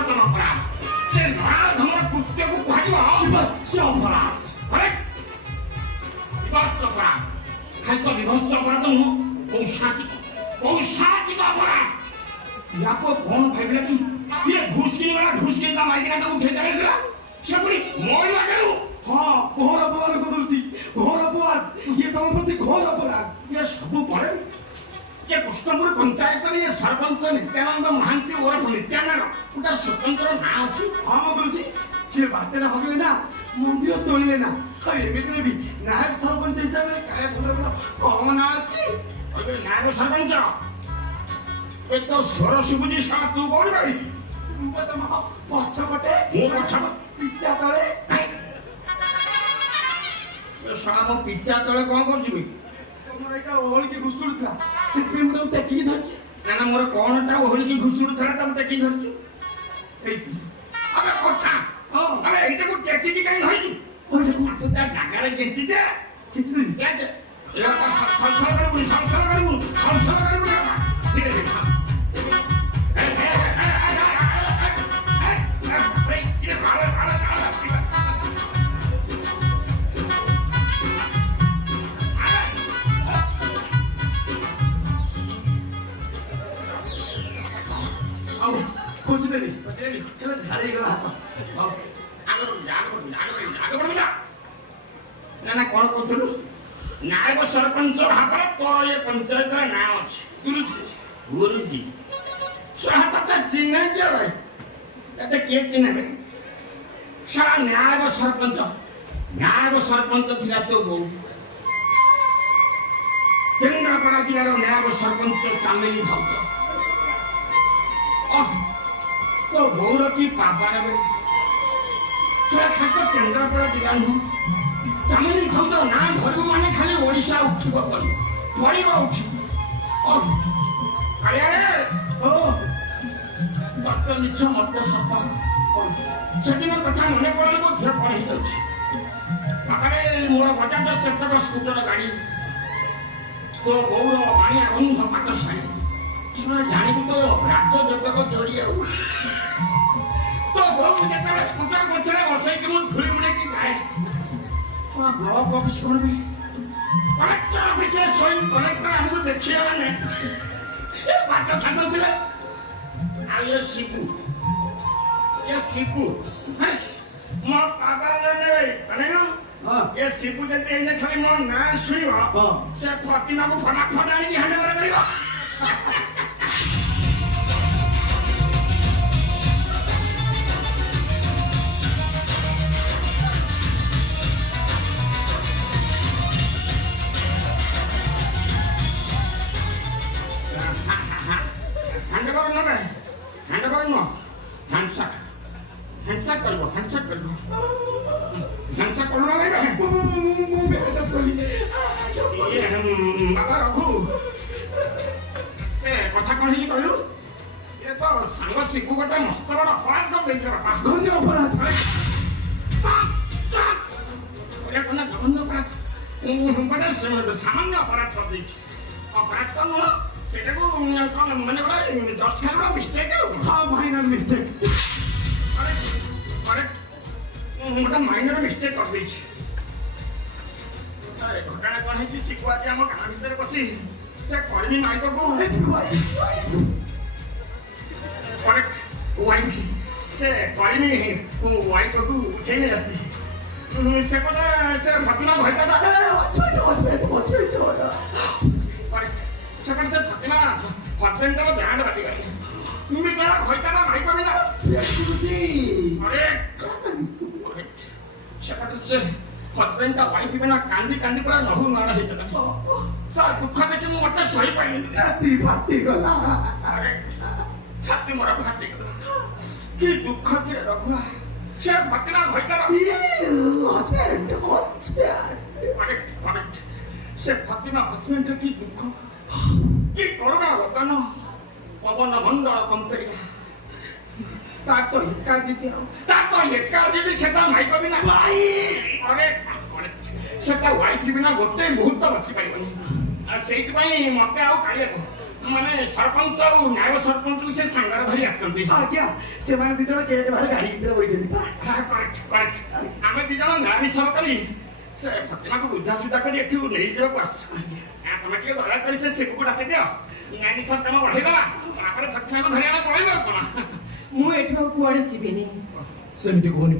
गुरुतरतम अपराध से नराधमर कृत्य को कहजिबा विभत्स अपराध करेक्ट विभत्स अपराध खाली तो विभत्स अपराध नु कौशाचिक अपराध या को कौन भाईला कि ये घुस की ना माइक ना उठे चले से सबरी मोय लागेनु हां घोर अपराध को घोर अपराध ये तम प्रति घोर अपराध ये सब पड़े ये कृष्णपुर पंचायत में ये सरपंच नित्यानंद महांती ओरफ नित्यानंद उनका स्वतंत्र नाम अछि हां गुरुजी ये बातें होगले ना मंदिर तोड़ले ना एमितरे भी नायक सरपंच हिसाब रे काय थोड़ा कम ना अछि अरे नायक सरपंच ए तो सरसी बुझी साला तू कोन भाई तो पछ पटे मो पछ पिच्चा तळे ए साला मो पिच्चा तळे कोन करछि बे तमर एका ओहल की घुसुडुतला से प्रेम दम टेकी धरछि ना ना मोर कोनटा ओहली की घुसुडु थला तम टेकी धरछु ए अबे कोछा अबे एटा को टेकी की काई धरछु ओटा को तू ता जागा रे केछि दे किछि दिन क्या दे या संसार करू धीरे धीरे कोसिदेली हेला झारे गला हाथ ना कौन कहलु नायक सरपंच भाବରେ तोर ये पंचायत रे नाम अछि गुरुजी सहायता चिन्ह के भाई एते के चिन्ह रे सारा नायक सरपंच थिला तो बहु केन्द्रापड़ा जिलार नायक सरपंच चामेली भक्त तो गौर की पापा रे खातो केन्द्रापड़ा जिला नु चामेली भक्त ना धरबु माने खाली ओडिशा उठिब पड़िब उठिब अरे ओ भक्त निछ मत सप सेदिन कथा मने पड़ले को झ पढ़ी जाଉଛି पाखरे मोर बजाज चेतक स्कूटर गाड़ी तो गौर पानी अगंध पाठशाली सुना जानी तो राज्य जतक जोड़ी आउ तो गौर जेतबे स्कूटर पछरे बसै कि मु धुई मुडे की जाए पूरा ब्लॉक ऑफिस में कलेक्टर ऑफिस में सोई कलेक्टर हमको देखिए मैंने ये बात साथ थे आ ये सीपू बस मोर पापा ने भाई हां ये सीपू जते इने खाली मोर ना सुइबा से प्रतिमा को फटाफट आनी हैंड ओवर करिबा हैंडशेक करो ना रे ये बाबा रघु से कथा कोन ही कहलु ये तो संग सिकु गोटे मस्त बड़ अपराध कर देछ बाबा धन्य अपराध अरे कोना धन्य अपराध बड़ा सामान्य अपराध कर देछ अपराध तो न सेटा को माने बड़ा जस्ट खाली बड़ा मिस्टेक है हां माइनर मिस्टेक गोटे माइनर मिस्टेक कर देछि अरे घटना कोन है कि सिकुआ के हम गां भीतर बसी से कर्मी माइक को करेक्ट वाइफ से कर्मी वाइफ को उठे नहीं आसी से पता से फतिमा भइता अच्छे करेक्ट से पता फतिमा हस्बैंड का बैंड बाटी गई मी करा भइता ना माइक में ना गुरुजी अरे सेपट से हस्बैंड का वाइफ बिना कांदी पूरा नहु मारा हे जता सा दुख देखि मु मते सही पाइनी छाती फाटी गला अरे छाती मोरा फाटी गला कि दुख के रघुआ से फतिना भइतर अरे से फतिना हस्बैंड की दुख कि करुणा रतन पवन मंडल कंपेरी तातो एका दीदी सेटा माइक बिना भाई अरे सेटा वाइफ बिना गोटे मुहूर्त बची पाइबनी आ सेति पई मते आउ कालिया ମାନେ ସରପଞ୍ଚ ଆଉ ନାୟକ ସରପଞ୍ଚକୁ ସେ ସାଙ୍ଗରେ ଧରି ଆସିଛନ୍ତି। ଆଜ୍ଞା ସେମାନେ ଦି ଜଣ କେତେ ବାହାରେ ଗାଡି ଭିତରେ ବଇଛନ୍ତି ପା। କରେକ୍ଟ କରେକ୍ଟ ଆମେ ଦି ଜଣ ନିରାମିଷ କରି ସେ ଫତିମାକୁ ବୁଝାସୁଝା କରି ଏଠୁ ନେଇଯିବାକୁ ଆସିଛୁ। ତମେ ଟିକେ ଦୟାକରି ସେ ସେକୁ ଡାକିଦିଅ ନିରାମିଷ କାମ ବଢେଇଦବା ତାପରେ ଫତିମାକୁ ଧରି ଆମେ ପଳେଇବା କଣ। ମୁଁ ଏଠୁ ଆଉ କୁଆଡେ ଯିବିନି। ସେମିତି କୁହନି।